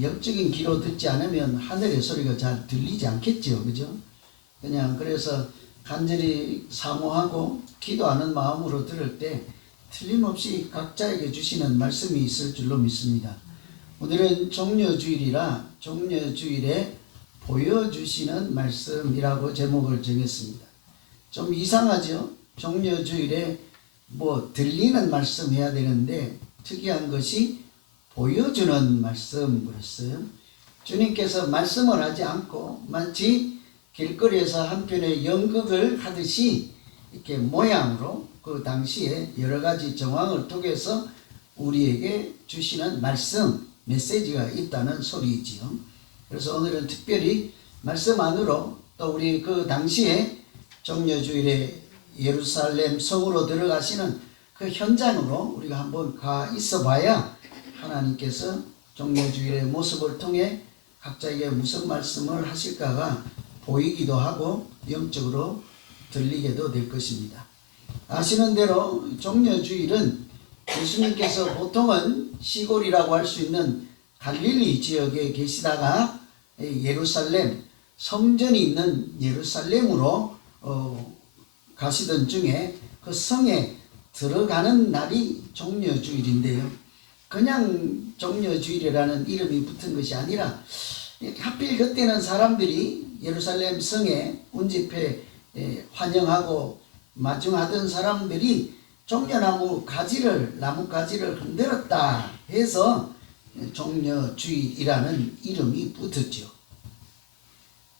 영적인 귀로 듣지 않으면 하늘의 소리가 잘 들리지 않겠죠. 그죠? 그냥 그래서 간절히 사모하고 기도하는 마음으로 들을 때 틀림없이 각자에게 주시는 말씀이 있을 줄로 믿습니다. 오늘은 종려주일이라 종려주일에 보여주시는 말씀이라고 제목을 정했습니다. 좀 이상하죠? 종려주일에 들리는 말씀 해야 되는데 특이한 것이 보여주는 말씀 그랬어요. 주님께서 말씀을 하지 않고 마치 길거리에서 한편의 연극을 하듯이 이렇게 모양으로 그 당시에 여러 가지 정황을 통해서 우리에게 주시는 말씀, 메시지가 있다는 소리이지요. 그래서 오늘은 특별히 말씀 안으로 또 우리 그 당시에 종려주일에 예루살렘 성으로 들어가시는 그 현장으로 우리가 한번 가 있어 봐야 하나님께서 종려주일의 모습을 통해 각자에게 무슨 말씀을 하실까가 보이기도 하고 영적으로 들리게도 될 것입니다. 아시는 대로 종려주일은 예수님께서 보통은 시골이라고 할 수 있는 갈릴리 지역에 계시다가 예루살렘 성전이 있는 예루살렘으로 가시던 중에 그 성에 들어가는 날이 종려주일인데요. 그냥 종려주일이라는 이름이 붙은 것이 아니라 하필 그때는 사람들이 예루살렘 성에 운집해 환영하고 마중하던 사람들이 종려나무 가지를 흔들었다 해서 종려주일이라는 이름이 붙었죠.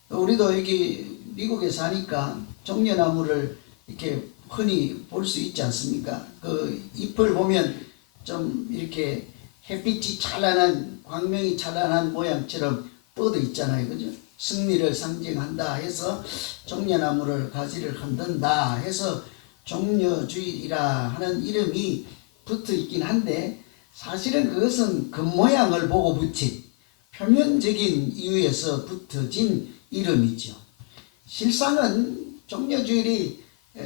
우리도 여기 미국에 사니까 종려나무를 이렇게 흔히 볼 수 있지 않습니까? 그 잎을 보면 좀 이렇게 햇빛이 찬란한 광명이 찬란한 모양처럼 뻗어 있잖아요. 그죠? 승리를 상징한다 해서 종려나무를 가지를 흔든다 해서 종려주일이라 하는 이름이 붙어 있긴 한데 사실은 그것은 겉모양을 보고 붙인 표면적인 이유에서 붙어진 이름이죠. 실상은 종려주일이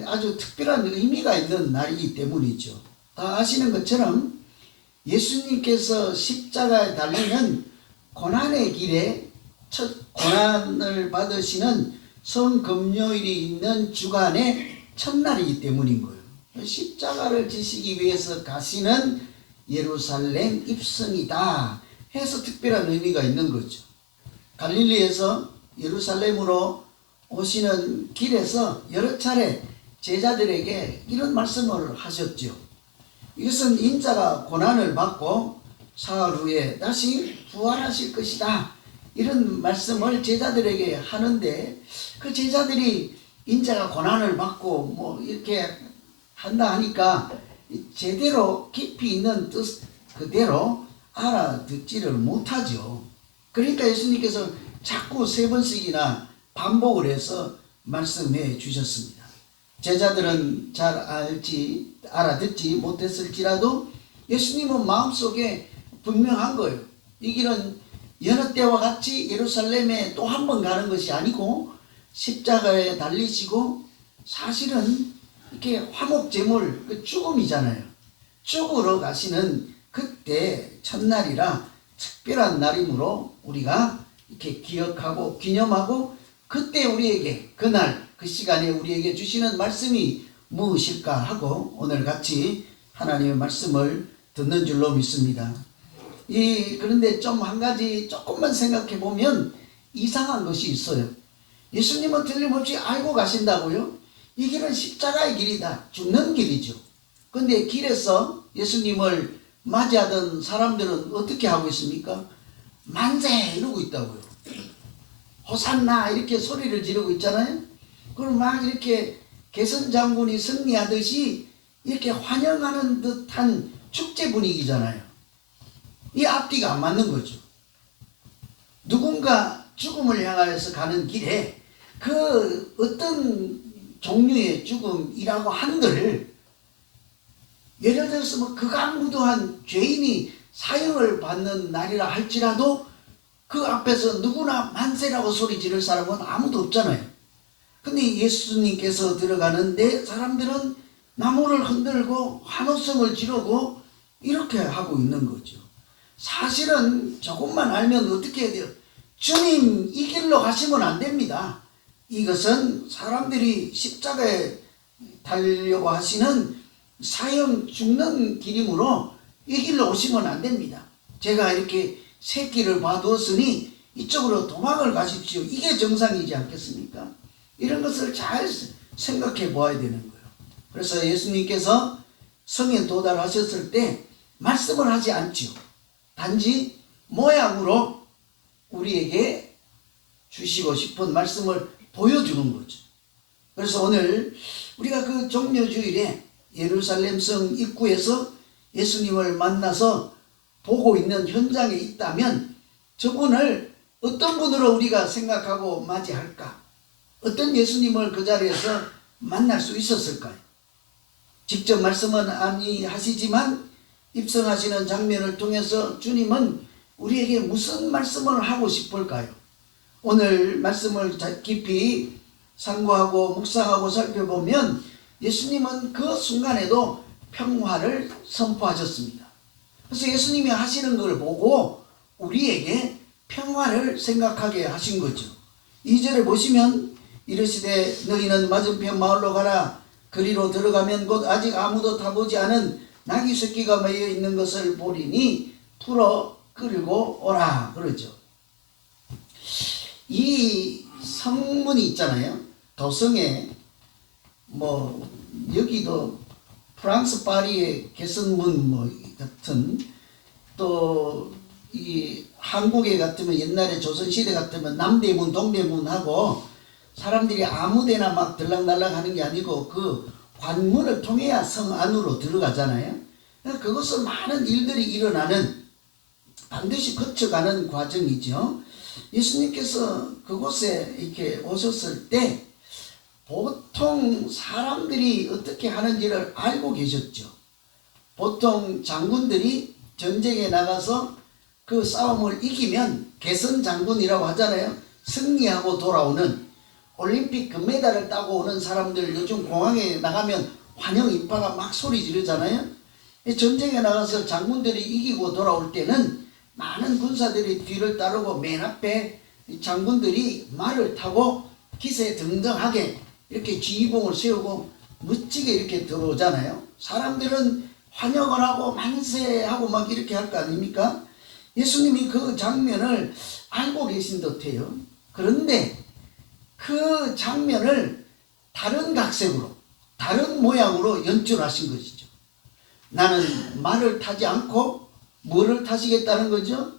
아주 특별한 의미가 있는 날이기 때문이죠. 다 아시는 것처럼 예수님께서 십자가에 달리는 고난의 길에 첫 고난을 받으시는 성금요일이 있는 주간의 첫날이기 때문인 거예요. 십자가를 지시기 위해서 가시는 예루살렘 입성이다 해서 특별한 의미가 있는 거죠. 갈릴리에서 예루살렘으로 오시는 길에서 여러 차례 제자들에게 이런 말씀을 하셨죠. 이것은 인자가 고난을 받고 사흘 후에 다시 부활하실 것이다. 이런 말씀을 제자들에게 하는데 그 제자들이 인자가 고난을 받고 이렇게 한다 하니까 제대로 깊이 있는 뜻 그대로 알아듣지를 못하죠. 그러니까 예수님께서 자꾸 3번씩이나 반복을 해서 말씀해 주셨습니다. 제자들은 잘 알아듣지 못했을지라도 예수님은 마음속에 분명한 거예요. 이 길은 여느 때와 같이 예루살렘에 또 한 번 가는 것이 아니고 십자가에 달리시고 사실은 이렇게 화목제물 그 죽음이잖아요. 죽으러 가시는 그때 첫날이라 특별한 날이므로 우리가 이렇게 기억하고 기념하고 그때 우리에게 그날 그 시간에 우리에게 주시는 말씀이 무엇일까 하고 오늘 같이 하나님의 말씀을 듣는 줄로 믿습니다. 그런데 좀 한 가지 조금만 생각해 보면 이상한 것이 있어요. 예수님은 틀림없이 알고 가신다고요? 이 길은 십자가의 길이다. 죽는 길이죠. 근데 길에서 예수님을 맞이하던 사람들은 어떻게 하고 있습니까? 만세 이러고 있다고요. 호산나 이렇게 소리를 지르고 있잖아요. 그럼 막 이렇게 개선 장군이 승리하듯이 이렇게 환영하는 듯한 축제 분위기잖아요. 이 앞뒤가 안 맞는 거죠. 누군가 죽음을 향하여서 가는 길에 그 어떤 종류의 죽음이라고 한들 예를 들어서 극악무도한 죄인이 사형을 받는 날이라 할지라도 그 앞에서 누구나 만세라고 소리 지를 사람은 아무도 없잖아요. 근데 예수님께서 들어가는데 사람들은 나무를 흔들고 환호성을 지르고 이렇게 하고 있는 거죠. 사실은 조금만 알면 어떻게 해야 돼요? 주님 이 길로 가시면 안 됩니다. 이것은 사람들이 십자가에 달려고 하시는 사형 죽는 길이므로 이 길로 오시면 안 됩니다. 제가 이렇게 새끼를 봐두었으니 이쪽으로 도망을 가십시오. 이게 정상이지 않겠습니까? 이런 것을 잘 생각해 보아야 되는 거예요. 그래서 예수님께서 성에 도달하셨을 때 말씀을 하지 않죠. 단지 모양으로 우리에게 주시고 싶은 말씀을 보여주는 거죠. 그래서 오늘 우리가 그 종려주일에 예루살렘 성 입구에서 예수님을 만나서 보고 있는 현장에 있다면 저분을 어떤 분으로 우리가 생각하고 맞이할까? 어떤 예수님을 그 자리에서 만날 수 있었을까요? 직접 말씀은 아니하시지만 입성하시는 장면을 통해서 주님은 우리에게 무슨 말씀을 하고 싶을까요? 오늘 말씀을 깊이 상고하고 묵상하고 살펴보면 예수님은 그 순간에도 평화를 선포하셨습니다. 그래서 예수님이 하시는 걸 보고 우리에게 평화를 생각하게 하신 거죠. 2절에 보시면 이르시되 너희는 맞은편 마을로 가라. 그리로 들어가면 곧 아직 아무도 타보지 않은 나귀 새끼가 매여 있는 것을 보리니 풀어 끌고 오라 그러죠. 이 성문이 있잖아요. 도성에 여기도 프랑스 파리의 개선문 같은, 또 이 한국에 같으면 옛날에 조선시대 같으면 남대문 동대문하고 사람들이 아무데나 막 들락날락 하는 게 아니고 그 관문을 통해야 성 안으로 들어가잖아요. 그것은 많은 일들이 일어나는, 반드시 거쳐가는 과정이죠. 예수님께서 그곳에 이렇게 오셨을 때 보통 사람들이 어떻게 하는지를 알고 계셨죠. 보통 장군들이 전쟁에 나가서 그 싸움을 이기면 개선장군이라고 하잖아요. 승리하고 돌아오는, 올림픽 금메달을 따고 오는 사람들 요즘 공항에 나가면 환영 인파가 막 소리 지르잖아요. 전쟁에 나가서 장군들이 이기고 돌아올 때는 많은 군사들이 뒤를 따르고 맨 앞에 장군들이 말을 타고 기세 등등하게 이렇게 지휘봉을 세우고 멋지게 이렇게 들어오잖아요. 사람들은 환영을 하고 만세하고 막 이렇게 할 거 아닙니까? 예수님이 그 장면을 알고 계신 듯해요. 그런데 그 장면을 다른 각색으로, 다른 모양으로 연출하신 것이죠. 나는 말을 타지 않고 뭐를 타시겠다는 거죠?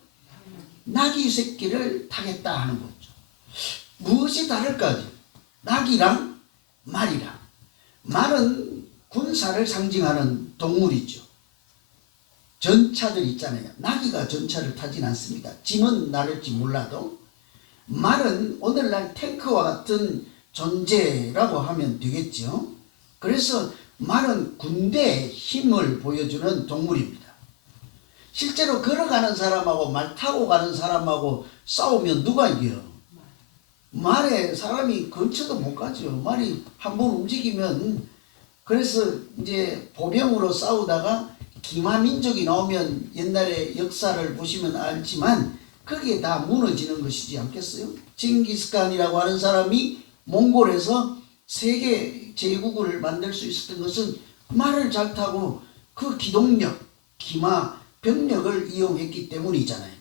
나귀 새끼를 타겠다 하는 거죠. 무엇이 다를까요? 나귀랑 말이랑. 말은 군사를 상징하는 동물이죠. 전차들 있잖아요. 나귀가 전차를 타진 않습니다. 짐은 나를지 몰라도. 말은 오늘날 탱크와 같은 존재라고 하면 되겠죠. 그래서 말은 군대의 힘을 보여주는 동물입니다. 실제로 걸어가는 사람하고 말 타고 가는 사람하고 싸우면 누가 이겨요? 말에 사람이 근처도 못 가죠. 말이 한번 움직이면. 그래서 이제 보병으로 싸우다가 기마민족이 나오면 옛날에 역사를 보시면 알지만 그게 다 무너지는 것이지 않겠어요? 징기스칸이라고 하는 사람이 몽골에서 세계 제국을 만들 수 있었던 것은 말을 잘 타고 그 기동력, 기마, 병력을 이용했기 때문이잖아요.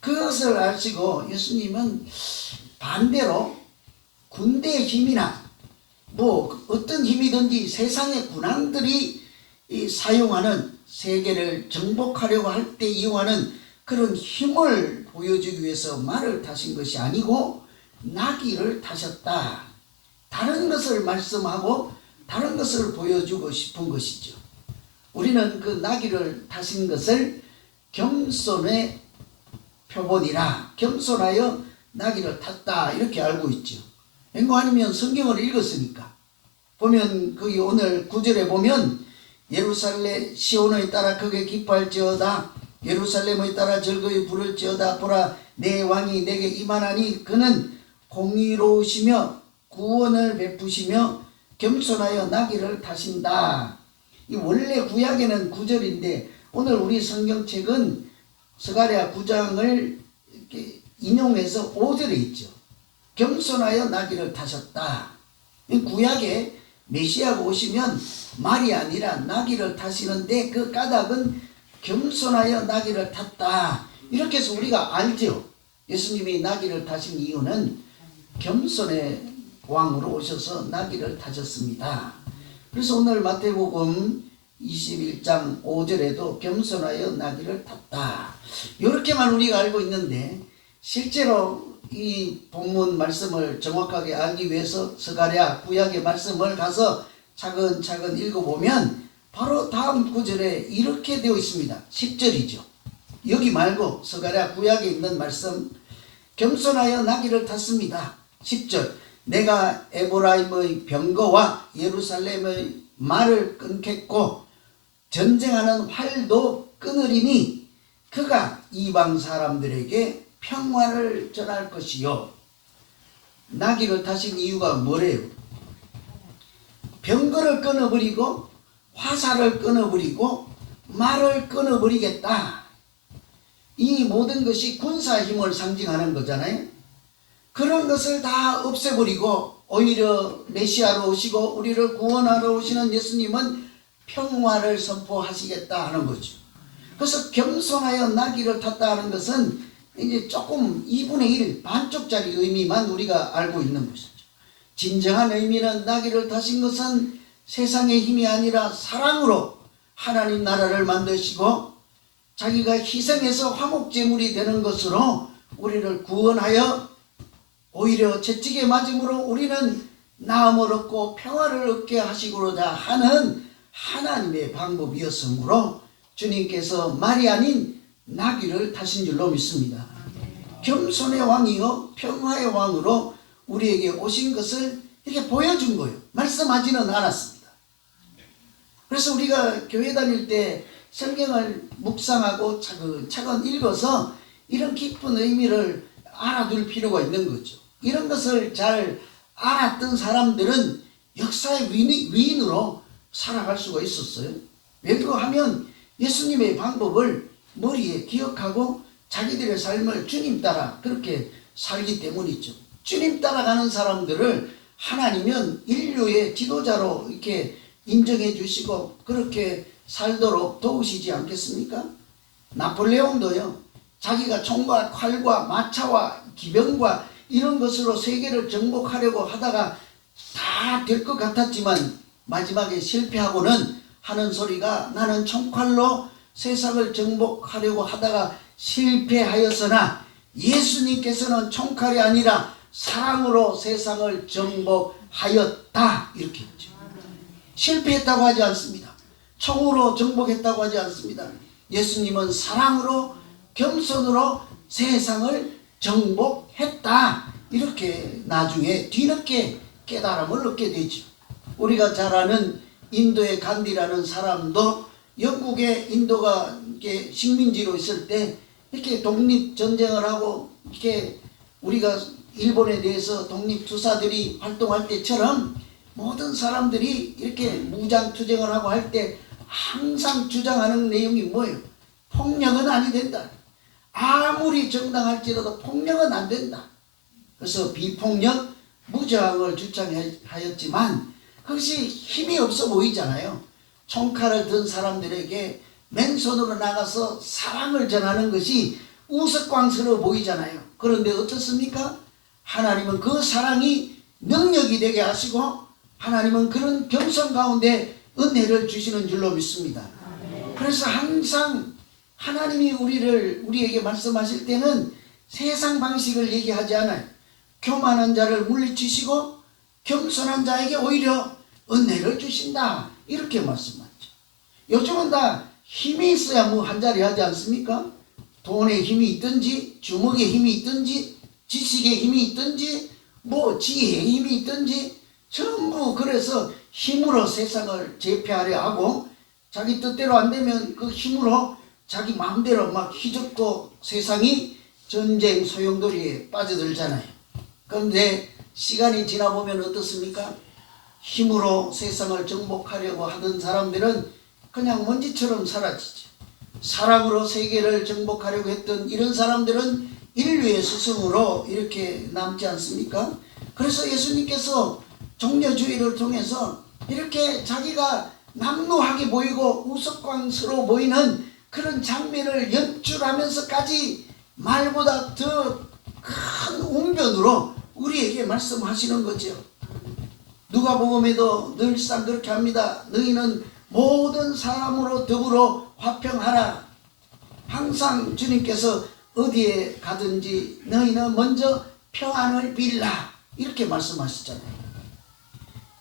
그것을 아시고 예수님은 반대로 군대의 힘이나 어떤 힘이든지 세상의 군왕들이 사용하는, 세계를 정복하려고 할 때 이용하는 그런 힘을 보여주기 위해서 말을 타신 것이 아니고 나귀를 타셨다. 다른 것을 말씀하고 다른 것을 보여주고 싶은 것이죠. 우리는 그 나귀를 타신 것을 겸손의 표본이라, 겸손하여 나귀를 탔다 이렇게 알고 있죠. 왠가 아니면 성경을 읽었으니까. 보면 거기 오늘 9절에 보면 예루살렘 시온을 따라 크게 기뻐할지어다. 예루살렘을 따라 즐거이 부를지어다. 보라 내 왕이 내게 임하나니 그는 공의로우시며 구원을 베푸시며 겸손하여 나귀를 타신다. 이 원래 구약에는 9절인데 오늘 우리 성경책은 스가랴 9장을 이렇게 인용해서 5절에 있죠. 겸손하여 나귀를 타셨다. 구약에 메시아가 오시면 말이 아니라 나귀를 타시는데 그 까닭은 겸손하여 나귀를 탔다. 이렇게 해서 우리가 알죠. 예수님이 나귀를 타신 이유는 겸손의 왕으로 오셔서 나귀를 타셨습니다. 그래서 오늘 마태복음 21장 5절에도 겸손하여 나귀를 탔다. 이렇게만 우리가 알고 있는데 실제로 이 본문 말씀을 정확하게 알기 위해서 스가랴 구약의 말씀을 가서 차근차근 읽어보면 바로 다음 구절에 이렇게 되어 있습니다. 10절이죠. 여기 말고 스가랴 구약에 있는 말씀, 겸손하여 나귀를 탔습니다. 10절, 내가 에브라임의 병거와 예루살렘의 말을 끊겠고 전쟁하는 활도 끊으리니 그가 이방 사람들에게 평화를 전할 것이요. 나귀를 타신 이유가 뭐래요? 병거를 끊어버리고 화살을 끊어버리고 말을 끊어버리겠다. 이 모든 것이 군사 힘을 상징하는 거잖아요. 그런 것을 다 없애버리고 오히려 메시아로 오시고 우리를 구원하러 오시는 예수님은 평화를 선포하시겠다 하는 거죠. 그래서 겸손하여 나귀를 탔다 하는 것은 이제 조금 2분의 1 반쪽짜리 의미만 우리가 알고 있는 것이죠. 진정한 의미는 나귀를 타신 것은 세상의 힘이 아니라 사랑으로 하나님 나라를 만드시고 자기가 희생해서 화목제물이 되는 것으로 우리를 구원하여 오히려 채찍에 맞음으로 우리는 나음을 얻고 평화를 얻게 하시고자 하는 하나님의 방법이었으므로 주님께서 말이 아닌 나귀를 타신 줄로 믿습니다. 겸손의 왕이요 평화의 왕으로 우리에게 오신 것을 이렇게 보여준 거예요. 말씀하지는 않았습니다. 그래서 우리가 교회 다닐 때 성경을 묵상하고 차근차근 읽어서 이런 깊은 의미를 알아둘 필요가 있는 거죠. 이런 것을 잘 알았던 사람들은 역사의 위인으로 살아갈 수가 있었어요. 왜 그러하면 예수님의 방법을 머리에 기억하고 자기들의 삶을 주님 따라 그렇게 살기 때문이죠. 주님 따라가는 사람들을 하나님은 인류의 지도자로 이렇게 인정해 주시고 그렇게 살도록 도우시지 않겠습니까? 나폴레옹도요, 자기가 총과 칼과 마차와 기병과 이런 것으로 세계를 정복하려고 하다가 다 될 것 같았지만 마지막에 실패하고는 하는 소리가 나는 총칼로 세상을 정복하려고 하다가 실패하였으나 예수님께서는 총칼이 아니라 사랑으로 세상을 정복하였다 이렇게 했죠. 실패했다고 하지 않습니다. 총으로 정복했다고 하지 않습니다. 예수님은 사랑으로 겸손으로 세상을 정복했다 이렇게 나중에 뒤늦게 깨달음을 얻게 되죠. 우리가 잘 아는 인도의 간디라는 사람도 영국의 인도가 이렇게 식민지로 있을 때 이렇게 독립전쟁을 하고 이렇게 우리가 일본에 대해서 독립투사들이 활동할 때처럼 모든 사람들이 이렇게 무장투쟁을 하고 할 때 항상 주장하는 내용이 뭐예요? 폭력은 아니 된다. 아무리 정당할지라도 폭력은 안 된다. 그래서 비폭력, 무저항을 주장하였지만 그것이 힘이 없어 보이잖아요. 총칼을 든 사람들에게 맨손으로 나가서 사랑을 전하는 것이 우스꽝스러워 보이잖아요. 그런데 어떻습니까? 하나님은 그 사랑이 능력이 되게 하시고 하나님은 그런 겸손 가운데 은혜를 주시는 줄로 믿습니다. 그래서 항상 하나님이 우리에게 말씀하실 때는 세상 방식을 얘기하지 않아요. 교만한 자를 물리치시고 겸손한 자에게 오히려 은혜를 주신다 이렇게 말씀하죠. 요즘은 다 힘이 있어야 뭐 한자리 하지 않습니까? 돈의 힘이 있든지 주먹의 힘이 있든지 지식의 힘이 있든지 뭐 지혜의 힘이 있든지 전부 그래서 힘으로 세상을 제패하려 하고 자기 뜻대로 안 되면 그 힘으로 자기 마음대로 막 휘젓고 세상이 전쟁 소용돌이에 빠져들잖아요. 그런데 시간이 지나보면 어떻습니까? 힘으로 세상을 정복하려고 하던 사람들은 그냥 먼지처럼 사라지죠. 사랑으로 세계를 정복하려고 했던 이런 사람들은 인류의 스승으로 이렇게 남지 않습니까? 그래서 예수님께서 종려주의를 통해서 이렇게 자기가 남루하게 보이고 우스꽝스러워 보이는 그런 장면을 연출하면서까지 말보다 더 큰 웅변으로 우리에게 말씀하시는 거죠. 누가복음에도 늘상 그렇게 합니다. 너희는 모든 사람으로 더불어 화평하라. 항상 주님께서 어디에 가든지 너희는 먼저 평안을 빌라 이렇게 말씀하시잖아요.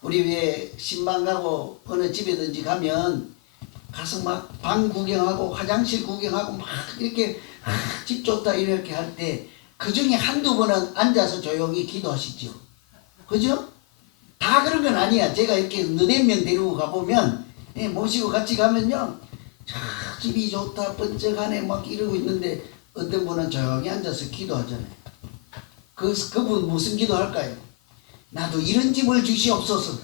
우리 왜 신방 가고 어느 집에든지 가면 가서 막 방 구경하고 화장실 구경하고 막 이렇게 집 좋다 이렇게 할 때 그 중에 한두 번은 앉아서 조용히 기도하시죠. 그죠? 다 그런 건 아니야. 제가 이렇게 너댓 명 데리고 가보면 모시고 같이 가면요, 집이 좋다 번쩍하네 막 이러고 있는데 어떤 분은 조용히 앉아서 기도하잖아요. 그분 무슨 기도할까요? 나도 이런 집을 주시옵소서.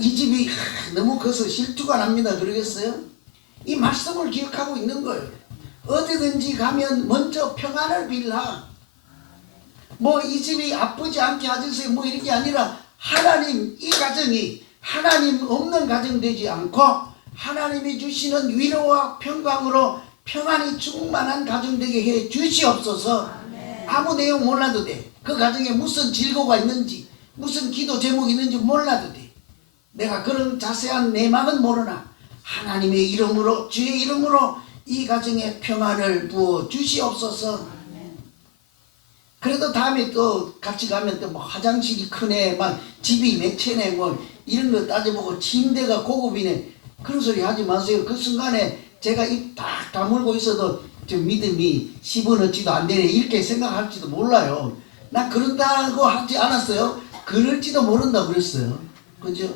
이 집이 너무 커서 실투가 납니다. 그러겠어요? 이 말씀을 기억하고 있는 거예요. 어디든지 가면 먼저 평안을 빌라. 뭐 이 집이 아프지 않게 하셔서 뭐 이런 게 아니라 하나님, 이 가정이 하나님 없는 가정 되지 않고 하나님이 주시는 위로와 평강으로 평안이 충만한 가정 되게 해 주시옵소서. 아무 내용 몰라도 돼. 그 가정에 무슨 질고가 있는지 무슨 기도 제목이 있는지 몰라도 돼. 내가 그런 자세한 내막은 모르나 하나님의 이름으로, 주의 이름으로 이 가정에 평안을 부어 주시옵소서. 그래도 다음에 또 같이 가면 또 뭐 화장실이 크네, 막 집이 몇 채네, 뭐 이런 거 따져보고 침대가 고급이네, 그런 소리 하지 마세요. 그 순간에 제가 입 딱 다물고 있어도 저 믿음이 10원어치도 안 되네 이렇게 생각할지도 몰라요. 나 그런다고 하지 않았어요. 그럴지도 모른다 그랬어요. 그죠?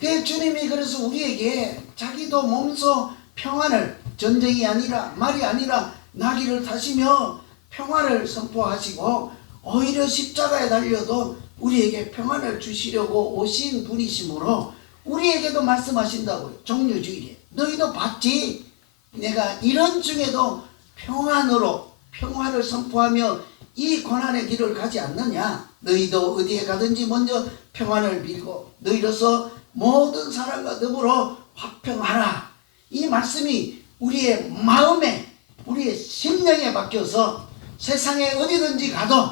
그 주님이 그래서 우리에게 자기도 몸소 평안을, 전쟁이 아니라 말이 아니라 나귀를 타시며 평안을 선포하시고 오히려 십자가에 달려도 우리에게 평안을 주시려고 오신 분이시므로 우리에게도 말씀하신다고요. 종려주일에 너희도 봤지? 내가 이런 중에도 평안으로 평화를 선포하며 이 고난의 길을 가지 않느냐. 너희도 어디에 가든지 먼저 평안을 빌고 너희로서 모든 사람과 더불어 화평하라. 이 말씀이 우리의 마음에, 우리의 심령에 박혀서 세상에 어디든지 가도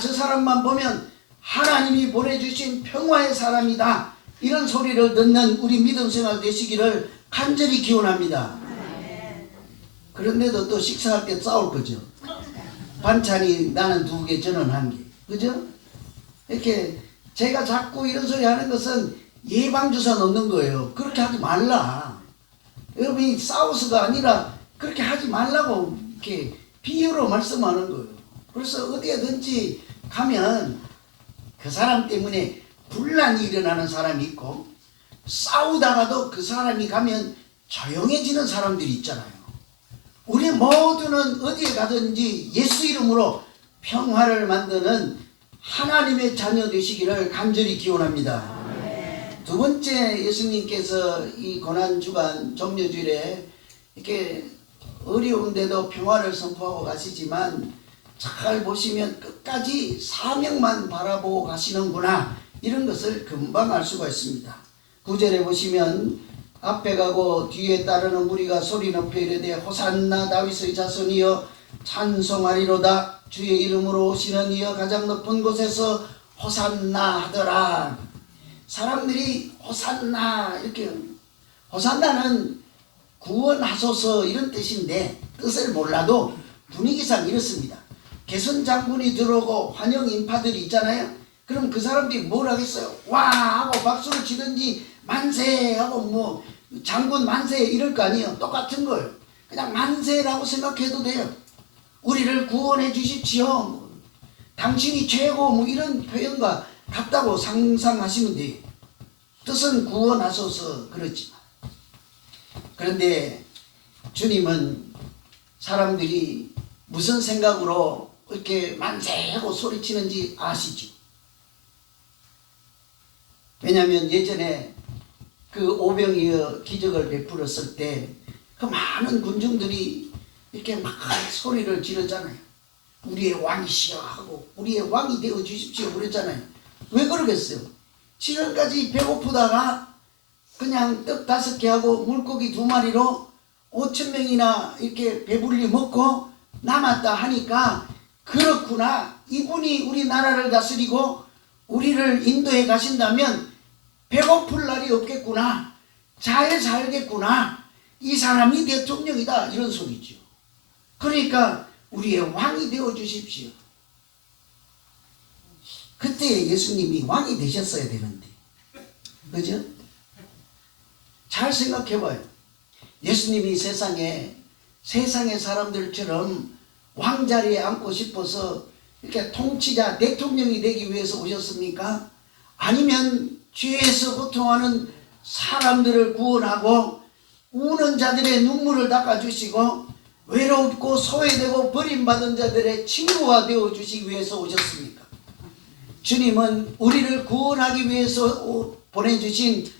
저 사람만 보면 하나님이 보내주신 평화의 사람이다, 이런 소리를 듣는 우리 믿음 생활 되시기를 간절히 기원합니다. 그런데도 또 식사할 때 싸울 거죠. 반찬이 나는 2개, 저는 1개. 그죠? 이렇게 제가 자꾸 이런 소리 하는 것은 예방주사 넣는 거예요. 그렇게 하지 말라. 여러분이 싸우서가 아니라 그렇게 하지 말라고 이렇게 비유로 말씀하는 거예요. 그래서 어디에든지 가면 그 사람 때문에 분란이 일어나는 사람이 있고 싸우다가도 그 사람이 가면 조용해지는 사람들이 있잖아요. 우리 모두는 어디에 가든지 예수 이름으로 평화를 만드는 하나님의 자녀 되시기를 간절히 기원합니다. 두 번째, 예수님께서 이 고난주간 종려주일에 이렇게 어려운데도 평화를 선포하고 가시지만 잘 보시면 끝까지 사명만 바라보고 가시는구나, 이런 것을 금방 알 수가 있습니다. 9절에 보시면 앞에 가고 뒤에 따르는 무리가 소리 높여 이르되 호산나 다윗의 자손이여 찬송하리로다. 주의 이름으로 오시는 이여 가장 높은 곳에서 호산나 하더라. 사람들이 호산나 이렇게, 호산나는 구원하소서 이런 뜻인데 뜻을 몰라도 분위기상 이렇습니다. 개선 장군이 들어오고 환영 인파들이 있잖아요. 그럼 그 사람들이 뭘 하겠어요? 와 하고 박수를 치든지 만세 하고 뭐 장군 만세 이럴 거 아니에요. 똑같은 거예요. 그냥 만세라고 생각해도 돼요. 우리를 구원해 주십시오, 뭐, 당신이 최고, 뭐 이런 표현과 같다고 상상하시면 돼요. 뜻은 구원하소서 그렇지만, 그런데 주님은 사람들이 무슨 생각으로 이렇게 만세하고 소리치는지 아시죠? 왜냐하면 예전에 그 오병이어 기적을 베풀었을 때 그 많은 군중들이 이렇게 막 소리를 지르잖아요. 우리의 왕이시여 하고 우리의 왕이 되어 주십시오 그랬잖아요. 왜 그러겠어요? 지금까지 배고프다가 그냥 떡 5개 하고 물고기 2마리로 5,000명이나 이렇게 배불리 먹고 남았다 하니까 그렇구나. 이분이 우리나라를 다스리고 우리를 인도해 가신다면 배고플 날이 없겠구나. 잘 살겠구나. 이 사람이 대통령이다. 이런 소리죠. 그러니까 우리의 왕이 되어 주십시오. 그때 예수님이 왕이 되셨어야 되는데, 그죠? 잘 생각해봐요. 예수님이 세상에 사람들처럼 왕자리에 앉고 싶어서 이렇게 통치자 대통령이 되기 위해서 오셨습니까? 아니면 죄에서 고통하는 사람들을 구원하고 우는 자들의 눈물을 닦아주시고 외롭고 소외되고 버림받은 자들의 친구가 되어주시기 위해서 오셨습니까? 주님은 우리를 구원하기 위해서 보내주신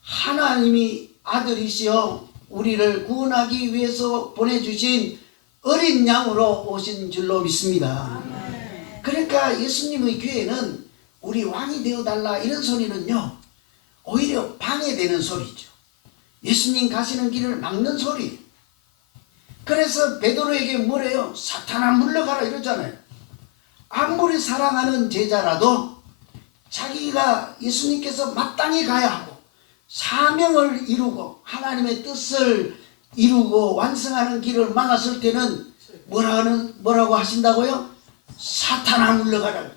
하나님이 아들이시여 우리를 구원하기 위해서 보내주신 어린 양으로 오신 줄로 믿습니다. 그러니까 예수님의 교회는 우리 왕이 되어달라 이런 소리는요 오히려 방해되는 소리죠. 예수님 가시는 길을 막는 소리. 그래서 베드로에게 뭐래요? 사탄아 물러가라 이러잖아요. 아무리 사랑하는 제자라도 자기가 예수님께서 마땅히 가야 하고 사명을 이루고 하나님의 뜻을 이루고 완성하는 길을 막았을 때는 뭐라고 하신다고요? 사탄아 물러가라.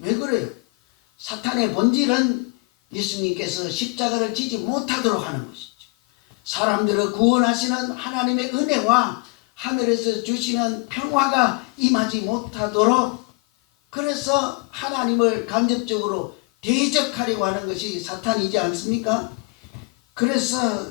왜 그래요? 사탄의 본질은 예수님께서 십자가를 지지 못하도록 하는 것이죠. 사람들을 구원하시는 하나님의 은혜와 하늘에서 주시는 평화가 임하지 못하도록, 그래서 하나님을 간접적으로 대적하려고 하는 것이 사탄이지 않습니까? 그래서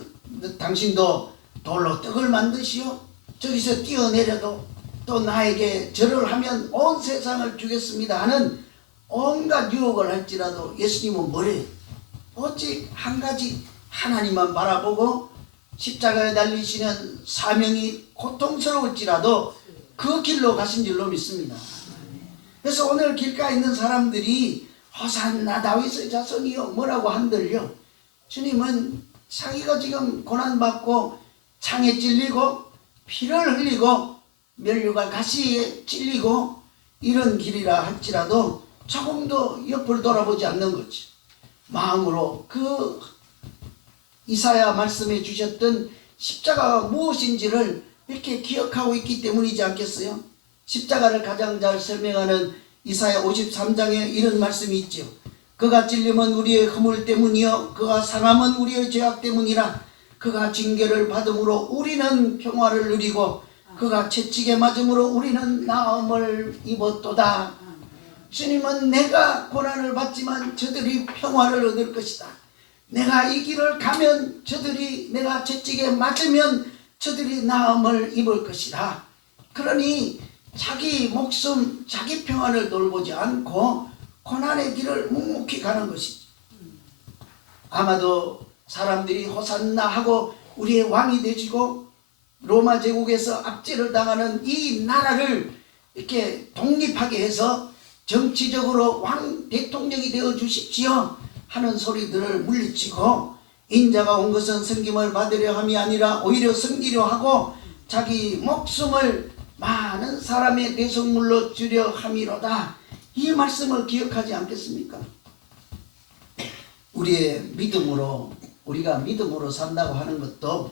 당신도 돌로 떡을 만드시오. 저기서 뛰어내려도 또 나에게 절을 하면 온 세상을 주겠습니다 하는 온갖 유혹을 할지라도 예수님은 뭐래요? 오직 한 가지 하나님만 바라보고 십자가에 달리시는 사명이 고통스러울지라도 그 길로 가신 줄로 믿습니다. 그래서 오늘 길가에 있는 사람들이 호산나 다윗의 자손이요 뭐라고 한들요, 주님은 자기가 지금 고난받고 창에 찔리고 피를 흘리고 면류관 가시에 찔리고 이런 길이라 할지라도 조금도 옆을 돌아보지 않는 거지. 마음으로 그 이사야 말씀해 주셨던 십자가가 무엇인지를 이렇게 기억하고 있기 때문이지 않겠어요? 십자가를 가장 잘 설명하는 이사야 53장에 이런 말씀이 있죠. 그가 찔림은 우리의 허물 때문이요 그가 상함은 우리의 죄악 때문이라. 그가 징계를 받음으로 우리는 평화를 누리고 그가 채찍에 맞음으로 우리는 나음을 입었도다. 주님은 내가 고난을 받지만 저들이 평화를 얻을 것이다. 내가 이 길을 가면 저들이, 내가 채찍에 맞으면 저들이 나음을 입을 것이다. 그러니 자기 목숨, 자기 평안을 돌보지 않고 고난의 길을 묵묵히 가는 것이지. 아마도 사람들이 호산나 하고 우리의 왕이 되시고 로마 제국에서 압제를 당하는 이 나라를 이렇게 독립하게 해서 정치적으로 왕 대통령이 되어 주십시오 하는 소리들을 물리치고, 인자가 온 것은 섬김을 받으려 함이 아니라 오히려 섬기려 하고 자기 목숨을 많은 사람의 대속물로 주려 함이로다. 이 말씀을 기억하지 않겠습니까? 우리의 믿음으로, 우리가 믿음으로 산다고 하는 것도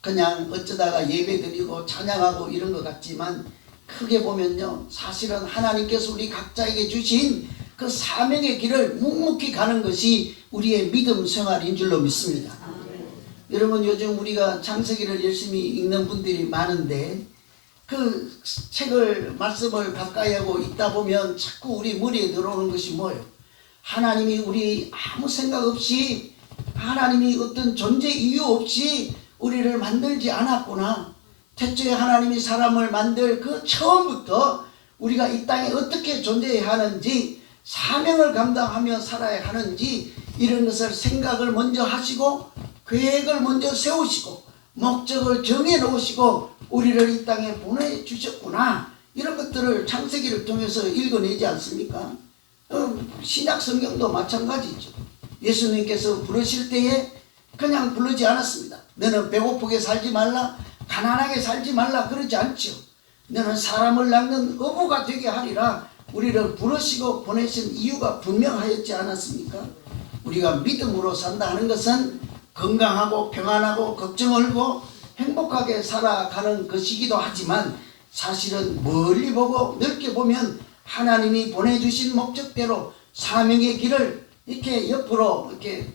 그냥 어쩌다가 예배드리고 찬양하고 이런 것 같지만 크게 보면요 사실은 하나님께서 우리 각자에게 주신 그 사명의 길을 묵묵히 가는 것이 우리의 믿음 생활인 줄로 믿습니다. 여러분 요즘 우리가 창세기를 열심히 읽는 분들이 많은데 그 책을 말씀을 가까이 하고 있다 보면 자꾸 우리 머리에 들어오는 것이 뭐예요? 하나님이 우리 아무 생각 없이, 하나님이 어떤 존재 이유 없이 우리를 만들지 않았구나. 태초에 하나님이 사람을 만들 그 처음부터 우리가 이 땅에 어떻게 존재해야 하는지, 사명을 감당하며 살아야 하는지 이런 것을 생각을 먼저 하시고 계획을 먼저 세우시고 목적을 정해 놓으시고 우리를 이 땅에 보내주셨구나. 이런 것들을 창세기를 통해서 읽어내지 않습니까? 신약 성경도 마찬가지죠. 예수님께서 부르실 때에 그냥 부르지 않았습니다. 너는 배고프게 살지 말라, 가난하게 살지 말라 그러지 않죠. 너는 사람을 낳는 어부가 되게 하리라. 우리를 부르시고 보내신 이유가 분명하였지 않았습니까? 우리가 믿음으로 산다 하는 것은 건강하고 평안하고 걱정 없고 행복하게 살아가는 것이기도 하지만 사실은 멀리 보고 넓게 보면 하나님이 보내주신 목적대로 사명의 길을 이렇게 옆으로 이렇게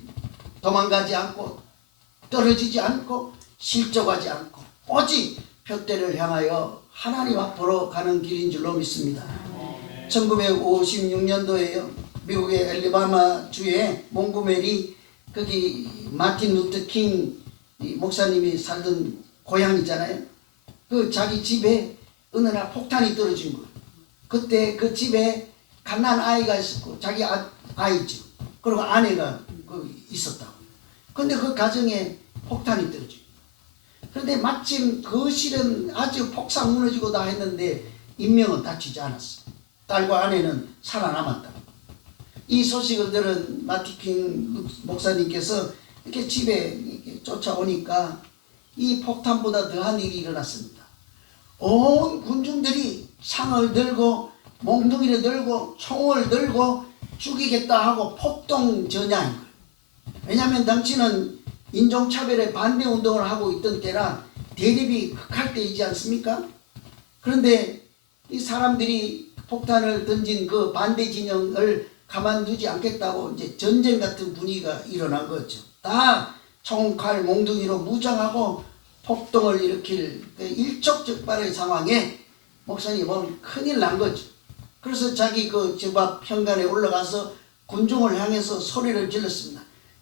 도망가지 않고 떨어지지 않고 실족하지 않고 오직 표대를 향하여 하나님 앞으로 가는 길인 줄로 믿습니다. 1956년도에요. 미국의 엘리바마 주에 몽고메리 거기 마틴 루터 킹 목사님이 살던 고향이잖아요. 그 자기 집에 어느 날 폭탄이 떨어진 거예요. 그때 그 집에 갓난 아이가 있었고 자기 아이죠. 그리고 아내가 있었다고. 근데 그 가정에 폭탄이 떨어져요. 그런데 마침 거실은 아주 폭삭 무너지고 다 했는데 인명은 다치지 않았어. 딸과 아내는 살아남았다. 이 소식을 들은 마티킹 목사님께서 이렇게 집에 이렇게 쫓아오니까 이 폭탄보다 더한 일이 일어났습니다. 온 군중들이 창을 들고 몽둥이를 들고 총을 들고 죽이겠다 하고 폭동 전야인 거예요. 왜냐하면 당시는 인종차별에 반대 운동을 하고 있던 때라 대립이 극할 때이지 않습니까? 그런데 이 사람들이 폭탄을 던진 그 반대 진영을 가만두지 않겠다고 이제 전쟁 같은 분위기가 일어난 거죠. 다 총칼 몽둥이로 무장하고 폭동을 일으킬 일촉즉발의 상황에 목사님은 큰일 난 거죠. 그래서 자기 그 집 앞 현관에 올라가서 군중을 향해서 소리를 질렀습니다.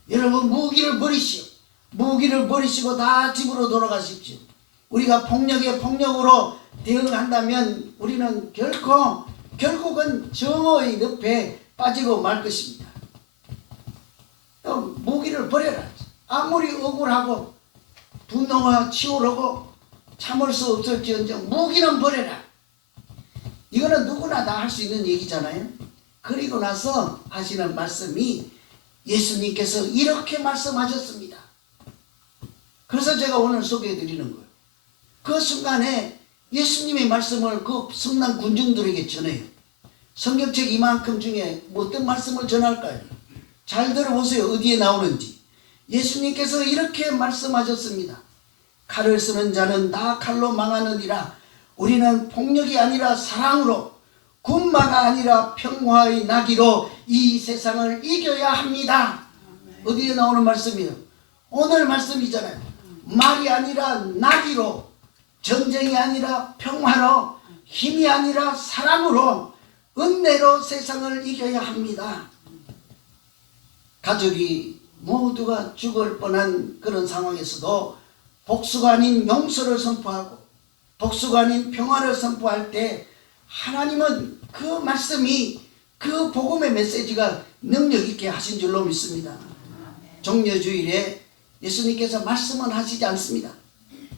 여러분 무기를 버리시오. 무기를 버리시고 다 집으로 돌아가십시오. 우리가 폭력에 폭력으로 대응한다면 우리는 결국은 정오의 늪에 빠지고 말 것입니다. 무기를 버려라. 아무리 억울하고 분노가 치오르고 참을 수 없을지언정 무기는 버려라. 이거는 누구나 다 할 수 있는 얘기잖아요. 그리고 나서 하시는 말씀이 예수님께서 이렇게 말씀하셨습니다. 그래서 제가 오늘 소개해 드리는 거예요. 그 순간에 예수님의 말씀을 그 성난 군중들에게 전해요. 성경책 이만큼 중에 어떤 말씀을 전할까요? 잘 들어보세요. 어디에 나오는지. 예수님께서 이렇게 말씀하셨습니다. 칼을 쓰는 자는 다 칼로 망하느니라. 우리는 폭력이 아니라 사랑으로, 군마가 아니라 평화의 나기로 이 세상을 이겨야 합니다. 어디에 나오는 말씀이에요? 오늘 말씀이잖아요. 말이 아니라 나기로, 전쟁이 아니라 평화로, 힘이 아니라 사랑으로, 은혜로 세상을 이겨야 합니다. 가족이 모두가 죽을 뻔한 그런 상황에서도 복수가 아닌 용서를 선포하고 복수가 아닌 평화를 선포할 때 하나님은 그 말씀이 그 복음의 메시지가 능력 있게 하신 줄로 믿습니다. 종려주일에 예수님께서 말씀은 하시지 않습니다.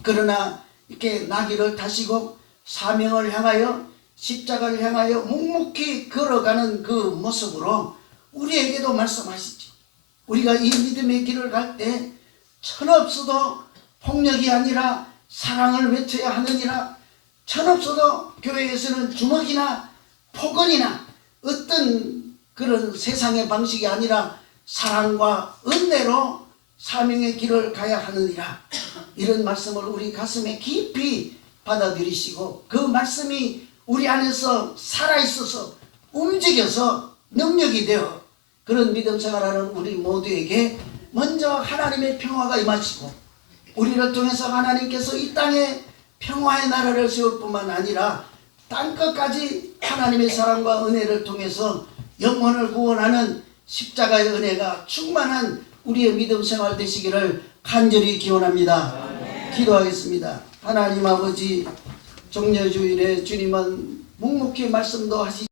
그러나 이렇게 나귀를 타시고 사명을 향하여 십자가를 향하여 묵묵히 걸어가는 그 모습으로 우리에게도 말씀하시죠. 우리가 이 믿음의 길을 갈 때 천없어도 폭력이 아니라 사랑을 외쳐야 하느니라. 천없어도 교회에서는 주먹이나 폭언이나 어떤 그런 세상의 방식이 아니라 사랑과 은혜로 사명의 길을 가야 하느니라. 이런 말씀을 우리 가슴에 깊이 받아들이시고 그 말씀이 우리 안에서 살아있어서 움직여서 능력이 되어 그런 믿음 생활하는 우리 모두에게 먼저 하나님의 평화가 임하시고 우리를 통해서 하나님께서 이 땅에 평화의 나라를 세울 뿐만 아니라 땅끝까지 하나님의 사랑과 은혜를 통해서 영혼을 구원하는 십자가의 은혜가 충만한 우리의 믿음 생활 되시기를 간절히 기원합니다. 기도하겠습니다. 하나님 아버지, 종려주일에 주님은 묵묵히 말씀도 하시지